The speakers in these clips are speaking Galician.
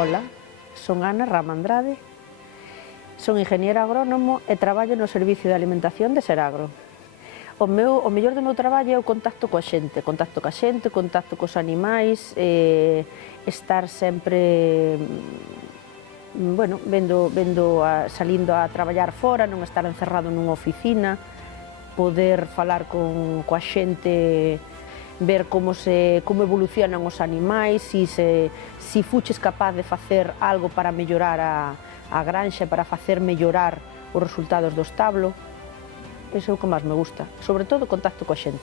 Ola, son Ana Rama Andrade, son ingeniera agrónomo e traballo no Servicio de Alimentación de Seragro. O mellor do meu traballo é o contacto coa xente, contacto cos animais, estar sempre salindo a traballar fora, non estar encerrado nunha oficina, poder falar coa xente, ver como evolucionan os animais, se fuches capaz de facer algo para mellorar a granxa, para facer mellorar os resultados do establo. Iso é o que máis me gusta, sobre todo o contacto coa xente.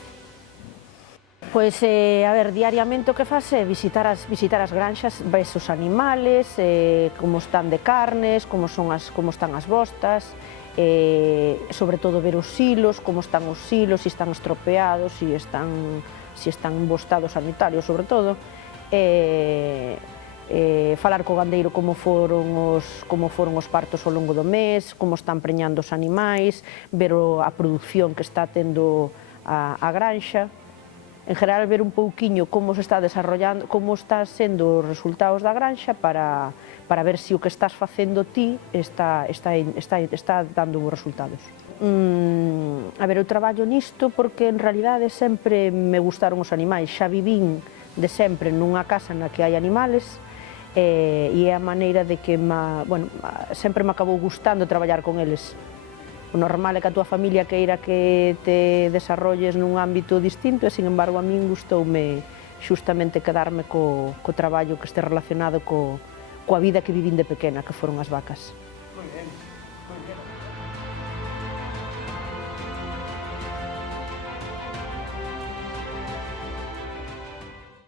Pois, diariamente o que faz é visitar as granxas, ves os animales, como están de carnes, como están as bostas, sobre todo ver os silos, como están os silos, se están estropeados, se están en bo estado sanitario, sobre todo, falar co gandeiro como foron os partos ao longo do mes, como están preñando os animais, ver a produción que está tendo a granxa. En geral, ver un pouquiño como se está desarrollando, como están sendo os resultados da granxa para ver se o que estás facendo ti está dando bons resultados. Eu traballo nisto porque en realidade sempre me gustaron os animais, xa vivín de sempre nunha casa na que hai animales e é a maneira de que sempre me acabou gustando traballar con eles. O normal é que a túa familia queira que te desarrolles nun ámbito distinto e, sin embargo, a min gustoume xustamente quedarme co traballo que este relacionado coa vida que vivín de pequena, que foron as vacas. Moi ben.